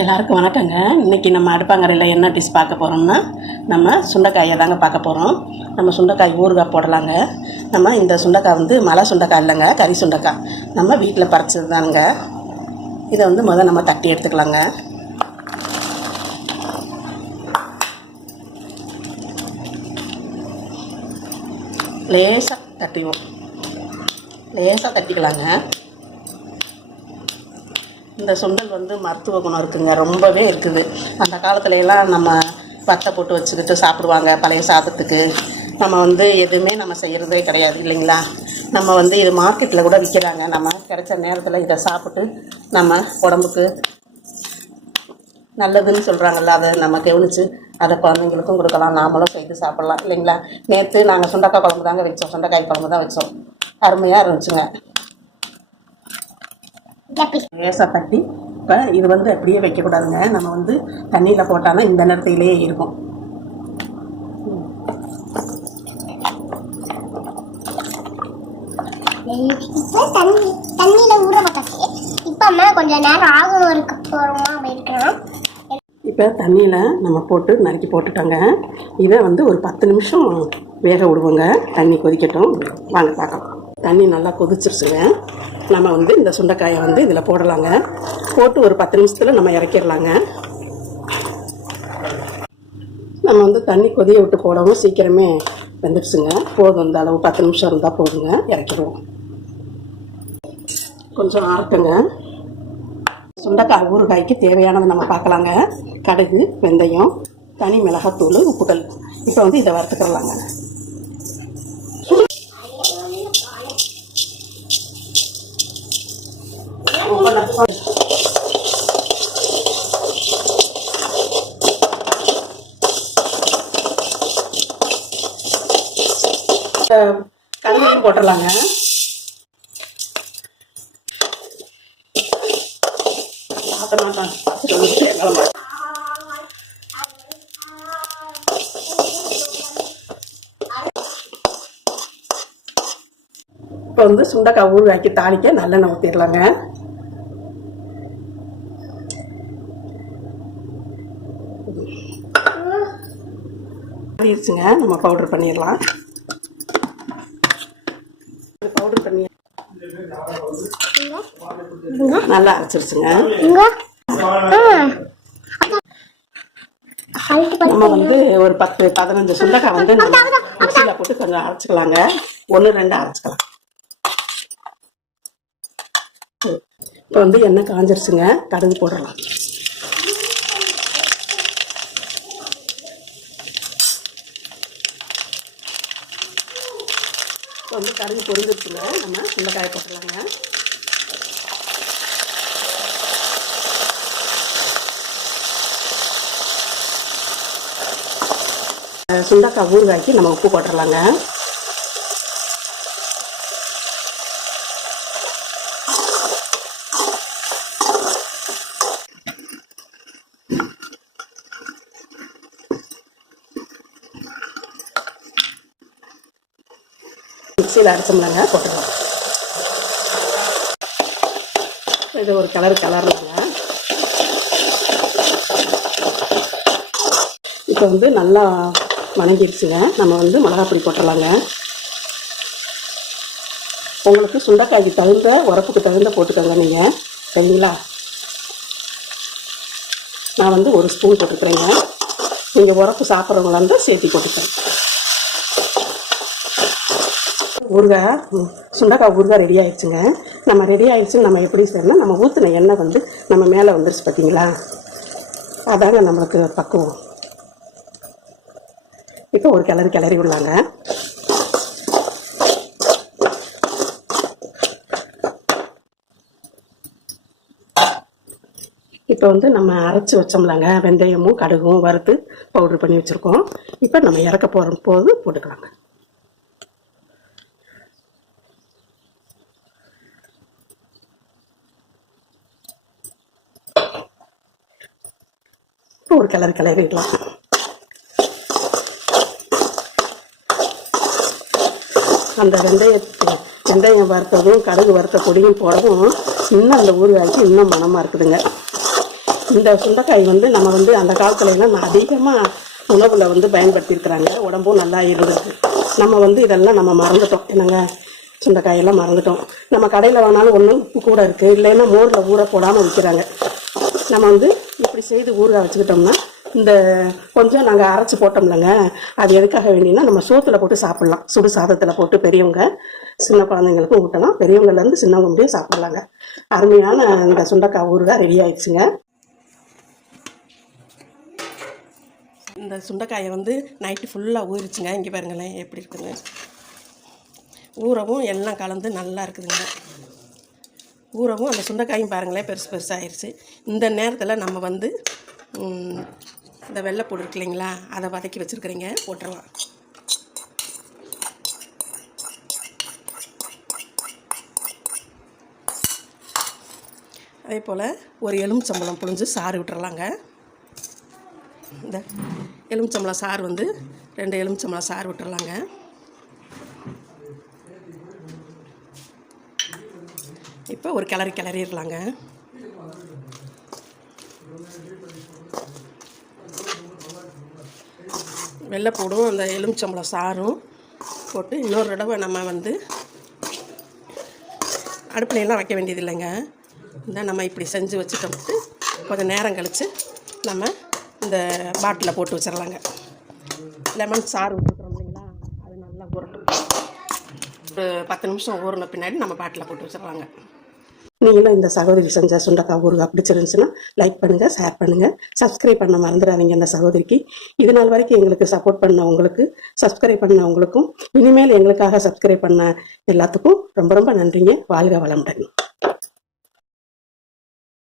எல்லாருக்கும் வணக்கங்க. இன்றைக்கி நம்ம அடுப்பாங்கரையில் என்ன டிஷ் பார்க்க போகிறோம்னா நம்ம சுண்டைக்காயை தாங்க பார்க்க போகிறோம் நம்ம சுண்டைக்காய் ஊறுகாய் போடலாங்க. நம்ம இந்த சுண்டைக்காய் வந்து மலை சுண்டைக்காய் இல்லைங்க கறி சுண்டைக்காய். நம்ம வீட்டில் பறிச்சது தானுங்க. இதை வந்து முதல் நம்ம தட்டி எடுத்துக்கலாங்க. லேசாக தட்டிவோம் லேசாக தட்டிக்கலாங்க. இந்த சுண்டல் வந்து மருத்துவ குணம் இருக்குங்க ரொம்பவே இருக்குது. அந்த காலத்துல எல்லாம் நம்ம வத்தை போட்டு வச்சுக்கிட்டு சாப்பிடுவாங்க பழைய சாதத்துக்கு. நம்ம வந்து எதுவுமே நம்ம செய்கிறதே கிடையாது இல்லைங்களா? நம்ம வந்து இது மார்க்கெட்டில் கூட விற்கிறாங்க நம்ம கிடைச்ச நேரத்தில் இதை சாப்பிட்டு நம்ம உடம்புக்கு நல்லதுன்னு சொல்கிறாங்கல்ல அதை நம்ம கவனித்து அதை குழந்தைங்களுக்கும் கொடுக்கலாம். நாமளும் செய்து சாப்பிட்லாம் இல்லைங்களா? நேற்று நாங்கள் சுண்டக்காய் குழம்பு தாங்க வச்சோம். சுண்டைக்காய் குழம்பு தான் வச்சோம். அருமையாக இருந்துச்சுங்க. லேசாக தட்டி இப்போ இது வந்து அப்படியே வைக்கக்கூடாதுங்க. நம்ம வந்து தண்ணியில் போட்டால் இந்த நேரத்திலேயே இருக்கும். இப்போ தண்ணி தண்ணியில் ஊற போட்டாச்சு. இப்போ அம்மா கொஞ்சம் நேரம் ஆகணும் இருக்க போகிறோமா இருக்கிறோம். இப்போ தண்ணியில் நம்ம போட்டு நறுக்கி போட்டுட்டோங்க. இதை வந்து ஒரு பத்து நிமிஷம் வேக விடுவோங்க. தண்ணி கொதிக்கட்டும். வாங்க பார்க்கலாம். தண்ணி நல்லா கொதிச்சிருச்சுங்க. நம்ம வந்து இந்த சுண்டைக்காயை வந்து இதில் போடலாங்க. போட்டு ஒரு பத்து நிமிஷத்தில் நம்ம இறக்கிடலாங்க. நம்ம வந்து தண்ணி கொதிய விட்டு போடவும் சீக்கிரமே வெந்துடுச்சுங்க போதும் இந்த அளவு பத்து நிமிஷம் இருந்தால் போதுங்க. இறக்கிடுவோம். கொஞ்சம் ஆறட்டுங்க. சுண்டைக்காய் ஊறுகாய்க்கு தேவையானதை நம்ம பார்க்கலாங்க. கடுகு வெந்தயம் தனி மிளகாத்தூள் உப்புகள் இப்போ வந்து இதை வறுத்துக்கிறலாங்க கடுகையும் போட்டுடலாங்க. பார்த்த மாட்டான் சொல்லிட்டு இப்போ வந்து சுண்டைக்காய் வாக்கி தாளிக்க நல்லெண்ணெய் ஊற்றிடலாங்க ஆறிடுச்சுங்க நம்ம பவுடர் பண்ணிடலாம். பவுடர் பண்ணி நல்லா அரைச்சிருச்சுங்க. நம்ம வந்து ஒரு பத்து பதினஞ்சு சுண்டைக்காய் வந்து மிக்சியில் போட்டு கொஞ்சம் அரைச்சிக்கலாங்க. ஒன்று ரெண்டு அரைச்சிக்கலாம். இப்போ வந்து எண்ணெய் காஞ்சிருச்சுங்க. கடுகு போடலாம். இப்போ வந்து கடுகு பொரிஞ்சிருச்சுங்க. நம்ம சுண்டைக்காயை போட்டுடலாங்க. சுண்டக்காய் ஊறுகாய்க்கு நம்ம உப்பு போட்டுடலாங்க. மிக்சியில் அரைச்சோம்லங்க போட்டுக்கலாம். இது ஒரு கலர் கலர்லாங்க இப்போ வந்து நல்லா வணங்கிடுச்சுங்க. நம்ம வந்து மிளகாப்பொடி போட்டுடலாங்க. உங்களுக்கு சுண்டைக்காய்க்கு தகுந்த உரப்புக்கு தகுந்த போட்டுக்கோங்க நீங்கள் சரிங்களா? நான் வந்து ஒரு ஸ்பூன் போட்டுக்கிறேங்க. நீங்கள் உரப்பு சாப்பிட்றவங்களா இருந்தால் சேர்த்தி போட்டுக்கிறேன் ஊறுகாய் சுண்டக்காய் ஊறுகாய் ரெடி ஆயிடுச்சுங்க. நம்ம ரெடி ஆயிடுச்சுன்னு நம்ம எப்படி செய்யணும்னா நம்ம ஊற்றின எண்ணெய் வந்து நம்ம மேலே வந்துருச்சு பார்த்தீங்களா அதாங்க நம்மளுக்கு பக்குவம். இப்போ ஒரு கிளறி கிளறி விடலாங்க. இப்போ வந்து நம்ம அரைச்சி வச்சோம்லாங்க. வெந்தயமும் கடுகும் வறுத்து பவுடர் பண்ணி வச்சுருக்கோம். இப்போ நம்ம இறக்க போகிற போது போட்டுக்கலாங்க. ஒரு கிளறி கிளறி அந்த வெந்தயத்தை வெந்தயம் வறுத்ததும் கடுகு வறுத்த பொடியும் போடவும் இன்னும் அந்த ஊறுகாய்க்கு இன்னும் மனமாக இருக்குதுங்க. இந்த சுண்டைக்காய் வந்து நம்ம வந்து அந்த காலத்துல எல்லாம் அதிகமாக உணவில் வந்து பயன்படுத்தியிருக்கிறாங்க. உடம்பும் நல்லா இருந்தது. நம்ம வந்து இதெல்லாம் நம்ம மறந்துட்டோம். என்னங்க? சுண்டைக்காயெல்லாம் மறந்துட்டோம். நம்ம கடையில் வாங்கினாலும் ஒன்று உப்பு கூட இருக்குது இல்லைன்னா மோரில் ஊற போடாமல் விற்கிறாங்க நம்ம வந்து இப்படி செய்து ஊறுகாய் வச்சுக்கிட்டோம்னா இந்த கொஞ்சம் நாங்கள் அரைச்சி போட்டோம்லங்க அது எதுக்காக வேண்டியன்னா நம்ம சோத்தில் போட்டு சாப்பிட்லாம். சுடு சாதத்தில் போட்டு பெரியவங்க சின்ன குழந்தைங்களுக்கும் ஊட்டலாம். பெரியவங்கள்லேருந்து சின்னவங்க முடியும் சாப்பிட்லாங்க. அருமையான இந்த சுண்டக்காய் ஊறுகாய் ரெடி ஆயிடுச்சுங்க. இந்த சுண்டைக்காயை வந்து நைட்டு ஃபுல்லாக ஊறிச்சுங்க இங்கே பாருங்களேன் எப்படி இருக்குங்க ஊறவும் எல்லாம் கலந்து நல்லா இருக்குதுங்க. ஊறவும் அந்த சுண்டைக்காயும் பாருங்களேன் பெருசு பெருசாகிடுச்சு இந்த நேரத்தில் நம்ம வந்து இந்த வெள்ளைப்பூடு இருக்கு இல்லைங்களா அதை வதக்கி வச்சுருக்குறீங்க போட்டுருவோம் அதே போல் ஒரு எலுமிச்சம்பழம் புழிஞ்சு சாறு விட்டுறலாங்க. இந்த எலுமிச்சம்பழம் சாறு வந்து ரெண்டு எலுமிச்சம்பழம் சாறு விட்டுறலாங்க. இப்போ ஒரு கிளறி கிளறிடலாங்க வெள்ளைப்பூடும் அந்த எலுமிச்சம்பழம் சாறும் போட்டு இன்னொரு தடவை நம்ம வந்து அடுப்புலையெல்லாம் வைக்க வேண்டியது இல்லைங்க. இந்த நம்ம இப்படி செஞ்சு வச்சுட்டோம்ட்டு கொஞ்சம் நேரம் கழித்து நம்ம இந்த பாட்டிலில் போட்டு வச்சிடலாங்க லெமன் சாறு விட்டுருக்குறோம் இல்லைங்களா? அது நல்லா உரட்டும் ஒரு பத்து நிமிஷம் ஊறின பின்னாடி நம்ம பாட்டில் போட்டு வச்சிடலாங்க நீங்களும் இந்த சகோதரி செஞ்ச சுண்டக்காய் ஊறுகாய் பிடிச்சிருந்துச்சுன்னா லைக் பண்ணுங்கள் ஷேர் பண்ணுங்கள் சப்ஸ்கிரைப் பண்ண மறந்துடாதீங்க இந்த சகோதரிக்கு. இது நாள் வரைக்கும் எங்களுக்கு சப்போர்ட் பண்ண உங்களுக்கு சப்ஸ்கிரைப் பண்ணவங்களுக்கும் இனிமேல் எங்களுக்காக சப்ஸ்கிரைப் பண்ண எல்லாத்துக்கும் ரொம்ப ரொம்ப நன்றிங்க. வாழ்க வளமுடன்.